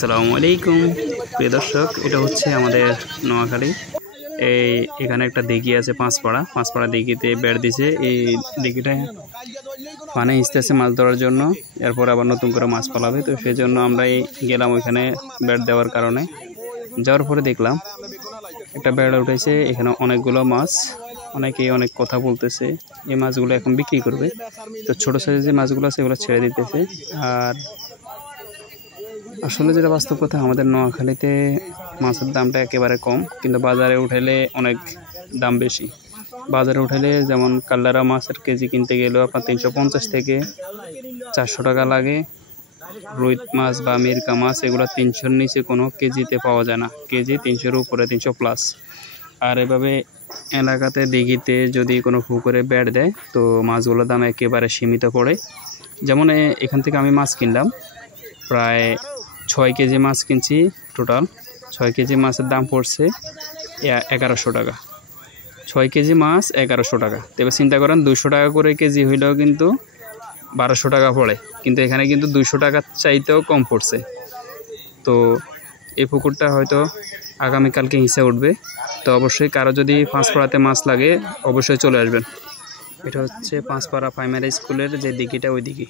আসসালামু আলাইকুম প্রিয় দর্শক, এটা হচ্ছে আমাদের নোয়াখালী। এখানে একটা দিঘি আছে, পাঁচপাড়া দিঘিতে বেড় দিছে। এই দিঘিটা পানি আসতেছে মাছ ধরার জন্য, এরপর আবার নতুন করে মাছ পালাবে। তো সেই জন্য আমরা গেলাম ওইখানে বেড় দেওয়ার কারণে। যাওয়ার পরে দেখলাম একটা বেড় উঠেছে, এখানে অনেকগুলো মাছ, অনেকেই অনেক কথা বলতেছে। এই মাছগুলো এখন বিক্রি করবে। তো ছোটো সাইজের যে মাছগুলো আছে এগুলো ছেড়ে দিতেছে। আর আসলে যেটা বাস্তব কথা, আমাদের নোয়াখালীতে মাছের দামটা একেবারে কম, কিন্তু বাজারে উঠাইলে অনেক দাম বেশি। বাজারে উঠাইলে যেমন কাল্লারা মাছের কেজি কিনতে গেলেও আপনার 350 থেকে 400 টাকা লাগে। রুই মাছ বা মিরকা মাছ এগুলো 300-র নিচে কোনো কেজিতে পাওয়া যায় না, কেজি 300-র উপরে, 300+। আর এভাবে এলাকাতে দিঘিতে যদি কোনো পুকুরে বেড় দেয় তো মাছগুলোর দাম একেবারে সীমিত পড়ে। যেমন এখান থেকে আমি মাছ কিনলাম, প্রায় 6 কেজি মাছ কিনছি। টোটাল 6 কেজি মাছের দাম পড়ছে 1100 টাকা। 6 কেজি মাছ 1100 টাকা। তবে চিন্তা করেন 200 টাকা করে কেজি হইলেও কিন্তু 1200 টাকা পড়ে, কিন্তু এখানে কিন্তু 200 টাকার চাইতেও কম পড়ছে। তো এই পুকুরটা হয়তো আগামীকালকে হিসা উঠবে। তো অবশ্যই কারো যদি পাঁচপাড়াতে মাছ লাগে অবশ্যই চলে আসবেন। এটা হচ্ছে পাঁচপাড়া প্রাইমারি স্কুলের যে দিঘিটা, ওই দিঘি।